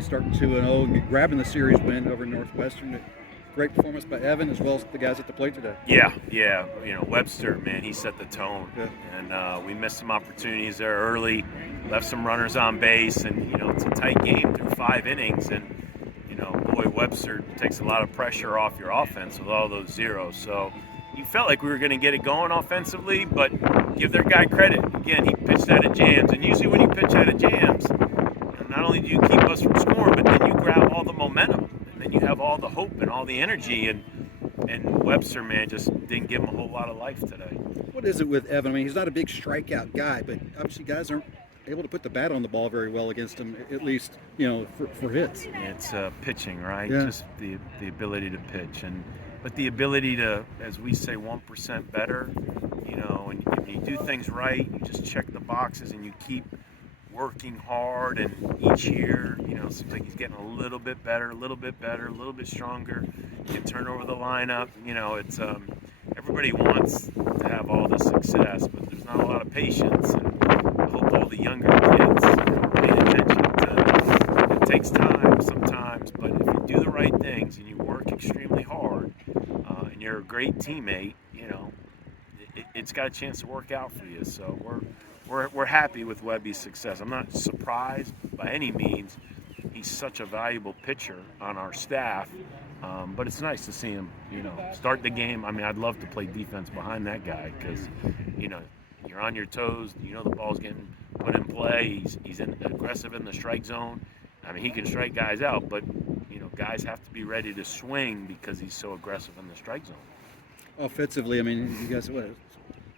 Starting 2-0 and grabbing the series win over Northwestern. Great performance by Evan as well as the guys at the plate today. Yeah. Webster, man, he set the tone. Yeah. And we missed some opportunities there early, left some runners on base, and, it's a tight game through 5 innings. And, boy, Webster takes a lot of pressure off your offense with all those zeros. So you felt like we were going to get it going offensively, but give their guy credit. Again, he pitched out of jams. And usually when you pitch out of jams, not only do you keep us from scoring, but then you grab all the momentum, and then you have all the hope and all the energy. And Webster, man, just didn't give him a whole lot of life today. What is it with Evan? I mean, he's not a big strikeout guy, but obviously guys aren't able to put the bat on the ball very well against him, at least, for hits. It's pitching, right? Yeah. Just the ability to pitch, but the ability to, as we say, 1% better. And you do things right. You just check the boxes, and you keep working hard, and each year, it seems like he's getting a little bit better, a little bit stronger. You can turn over the lineup. It's everybody wants to have all the success, but there's not a lot of patience. And I hope all the younger kids pay attention to it. Takes time sometimes, but if you do the right things and you work extremely hard, and you're a great teammate, it's got a chance to work out for you. So we're happy with Webby's success. I'm not surprised by any means. He's such a valuable pitcher on our staff, but it's nice to see him, start the game. I mean, I'd love to play defense behind that guy because, you're on your toes. The ball's getting put in play. He's aggressive in the strike zone. I mean, he can strike guys out, but, guys have to be ready to swing because he's so aggressive in the strike zone. Offensively, I mean, you guys, I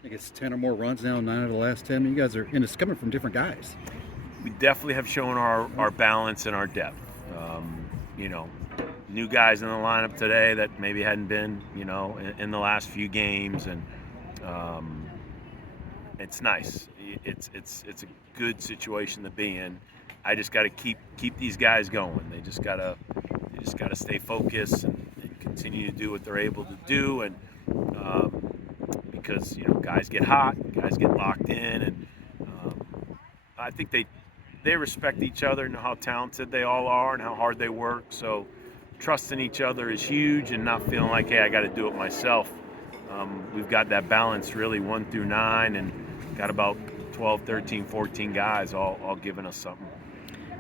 think it's 10 or more runs now, 9 of the last 10. I mean, you guys are, and it's coming from different guys. We definitely have shown our balance and our depth. New guys in the lineup today that maybe hadn't been, in the last few games, and it's nice. It's a good situation to be in. I just got to keep these guys going. They just gotta stay focused and continue to do what they're able to do, and because guys get hot, guys get locked in, and I think they respect each other, know how talented they all are and how hard they work. So trusting each other is huge, and not feeling like, hey, I got to do it myself. We've got that balance really 1 through 9, and got about 12, 13, 14 guys all giving us something.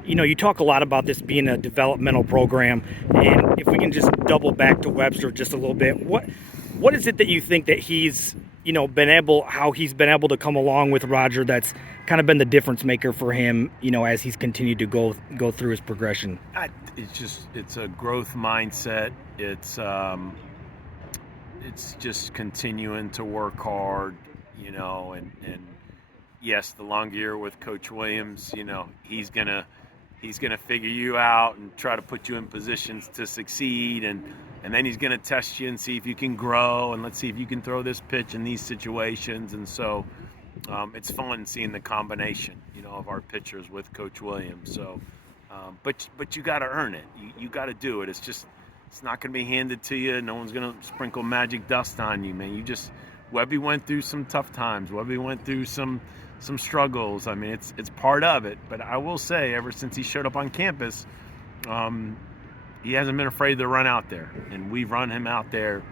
You talk a lot about this being a developmental program, and if we can just double back to Webster just a little bit, what is it that you think that he's been able to come along with Roger that's kind of been the difference maker for him, as he's continued to go through his progression? It's a growth mindset. It's just continuing to work hard, and yes, the longer you're with Coach Williams, he's gonna figure you out and try to put you in positions to succeed, and then he's gonna test you and see if you can grow, and let's see if you can throw this pitch in these situations. And so it's fun seeing the combination, of our pitchers with Coach Williams. So, but you got to earn it. You got to do it. It's not going to be handed to you. No one's going to sprinkle magic dust on you, man. Webby went through some tough times. Webby went through some struggles. I mean, it's part of it. But I will say, ever since he showed up on campus, he hasn't been afraid to run out there, and we've run him out there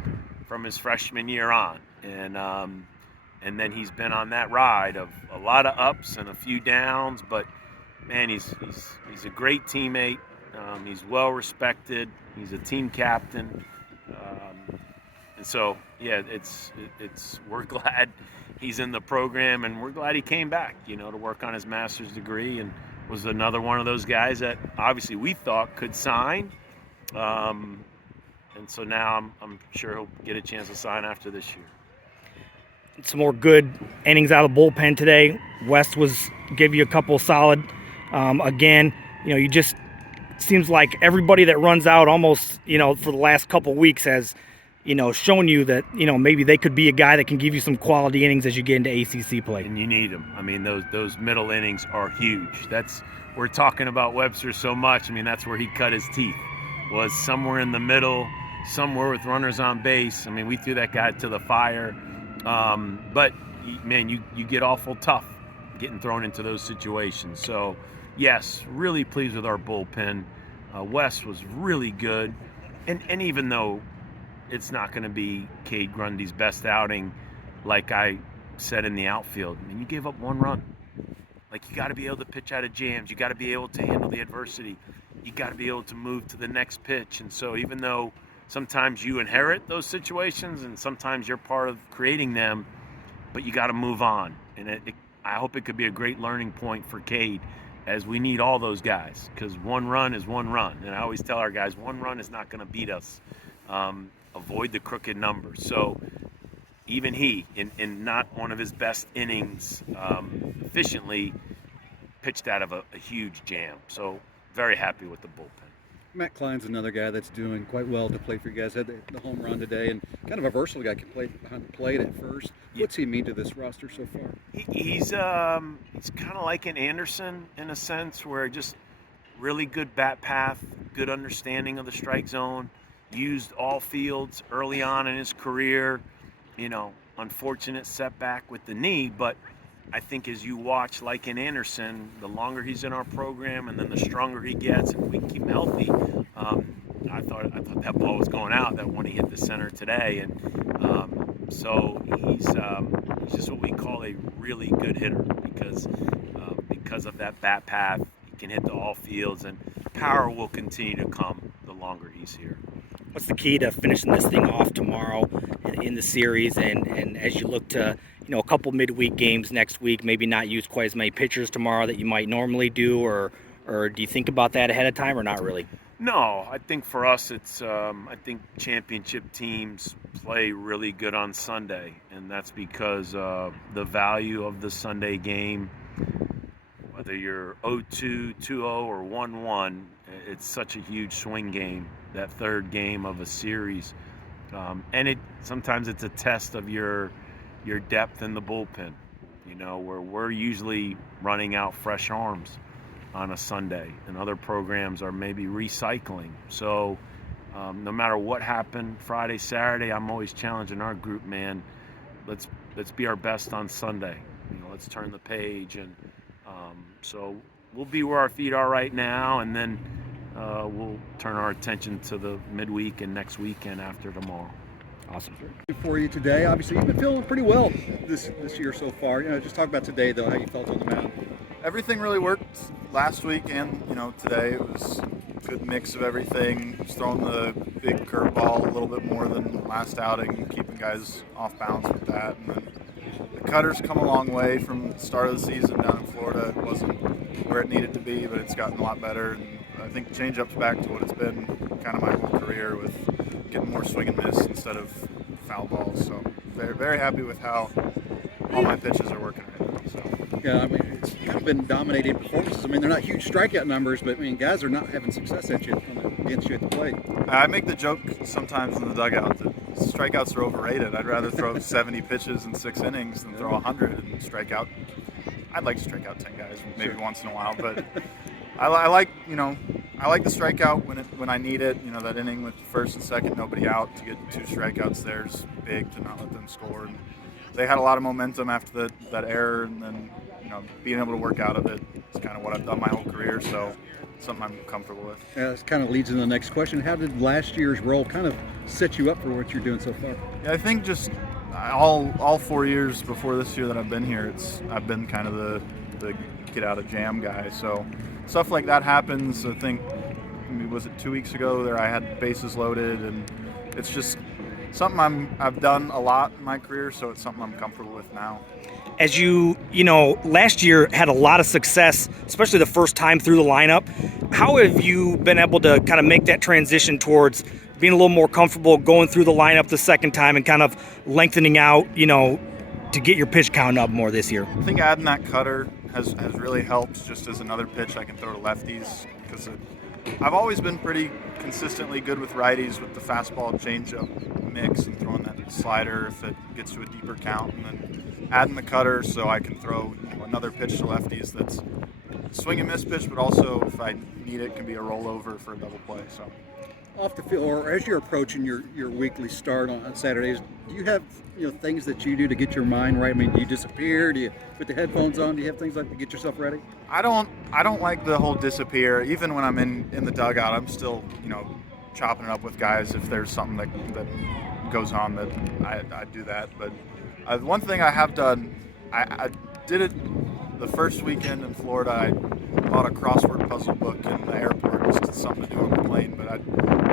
from his freshman year on. And then he's been on that ride of a lot of ups and a few downs. But man, he's a great teammate. He's well respected. He's a team captain. And so, yeah, we're glad he's in the program, and we're glad he came back, to work on his master's degree, and was another one of those guys that obviously we thought could sign. And so now I'm sure he'll get a chance to sign after this year. Some more good innings out of the bullpen today. West gave you a couple solid. Again, you just seems like everybody that runs out almost, for the last couple weeks has, shown you that, maybe they could be a guy that can give you some quality innings as you get into ACC play. And you need them. I mean, those middle innings are huge. We're talking about Webster so much. I mean, that's where he cut his teeth, was somewhere in the middle, somewhere with runners on base. I mean, we threw that guy to the fire. But man, you get awful tough getting thrown into those situations. So yes, really pleased with our bullpen. Wes was really good, and even though it's not going to be Cade Grundy's best outing, like I said in the outfield, I mean, you gave up 1 run. Like, you got to be able to pitch out of jams. You got to be able to handle the adversity. You got to be able to move to the next pitch. And so even though sometimes you inherit those situations and sometimes you're part of creating them, but you got to move on. And I hope it could be a great learning point for Cade, as we need all those guys, because 1 run is 1 run. And I always tell our guys, 1 run is not going to beat us. Avoid the crooked numbers. So even he, in not one of his best innings, efficiently pitched out of a huge jam. So very happy with the bullpen. Matt Klein's another guy that's doing quite well to play for you guys. Had the home run today, and kind of a versatile guy. Can play behind the plate at first. What's he mean to this roster so far? He's kind of like an Anderson in a sense, where just really good bat path, good understanding of the strike zone, used all fields early on in his career. Unfortunate setback with the knee, but I think as you watch, like in Anderson, the longer he's in our program and then the stronger he gets, and we keep him healthy, I thought that ball was going out, that one he hit the center today. And so he's just what we call a really good hitter, because of that bat path. He can hit to all fields, and power will continue to come the longer he's here. What's the key to finishing this thing off tomorrow in the series, and as you look to a couple midweek games next week, maybe not use quite as many pitchers tomorrow that you might normally do, or do you think about that ahead of time, or not really? No, I think for us it's I think championship teams play really good on Sunday, and that's because the value of the Sunday game, whether you're 0-2, 2-0, or 1-1, it's such a huge swing game, that third game of a series. And sometimes it's a test of your depth in the bullpen, where we're usually running out fresh arms on a Sunday, and other programs are maybe recycling. So no matter what happened Friday, Saturday, I'm always challenging our group, man, let's be our best on Sunday. Let's turn the page. And so we'll be where our feet are right now, and then we'll turn our attention to the midweek and next weekend after tomorrow. Awesome. For you today, obviously you've been feeling pretty well this year so far. Just talk about today, though, how you felt on the mound. Everything really worked last week, and today it was a good mix of everything. Just throwing the big curveball a little bit more than last outing, keeping guys off balance with that. And then the cutter's come a long way from the start of the season down in Florida. It wasn't where it needed to be, but it's gotten a lot better. And I think change-up's back to what it's been kind of my whole career, with getting more swing and miss instead of foul balls. So very, very happy with how all my pitches are working right now. So. Yeah, I mean, it's kind of been dominating performances. I mean, they're not huge strikeout numbers, but I mean, guys are not having success against you at the plate. I make the joke sometimes in the dugout that strikeouts are overrated. I'd rather throw 70 pitches in 6 innings than throw 100 and strike out. I'd like to strike out 10 guys maybe once in a while, but I like the strikeout when I need it. That inning with first and second, nobody out, to get 2 strikeouts there is big, to not let them score. And they had a lot of momentum after that error, and then being able to work out of it is kind of what I've done my whole career. So something I'm comfortable with. Yeah, this kind of leads into the next question. How did last year's role kind of set you up for what you're doing so far? Yeah, I think just all 4 years before this year that I've been here, I've been kind of the get out of jam guy. So stuff like that happens. I think, was it 2 weeks ago there I had bases loaded, and it's just something I've done a lot in my career, so it's something I'm comfortable with now. As last year had a lot of success, especially the first time through the lineup. How have you been able to kind of make that transition towards being a little more comfortable going through the lineup the second time and kind of lengthening out, to get your pitch count up more this year? I think adding that cutter has really helped, just as another pitch I can throw to lefties, because I've always been pretty consistently good with righties with the fastball changeup mix and throwing that slider if it gets to a deeper count, and then adding the cutter so I can throw another pitch to lefties that's swing and miss pitch, but also if I need it can be a rollover for a double play. So off the field, or as you're approaching your weekly start on Saturdays, do you have things that you do to get your mind right? I mean, do you disappear? Do you put the headphones on? Do you have things like to get yourself ready? I don't like the whole disappear. Even when I'm in the dugout, I'm still chopping it up with guys if there's something that goes on that I do that. But one thing I have done, I did it the first weekend in Florida. I bought a crossword puzzle book in the airport, just something to do on the plane. But I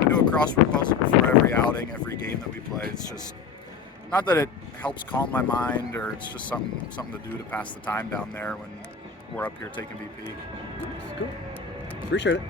do a crossword puzzle before every outing, every game that we play. It's just not that it helps calm my mind, or it's just something to do to pass the time down there when we're up here taking BP. Cool. Appreciate it.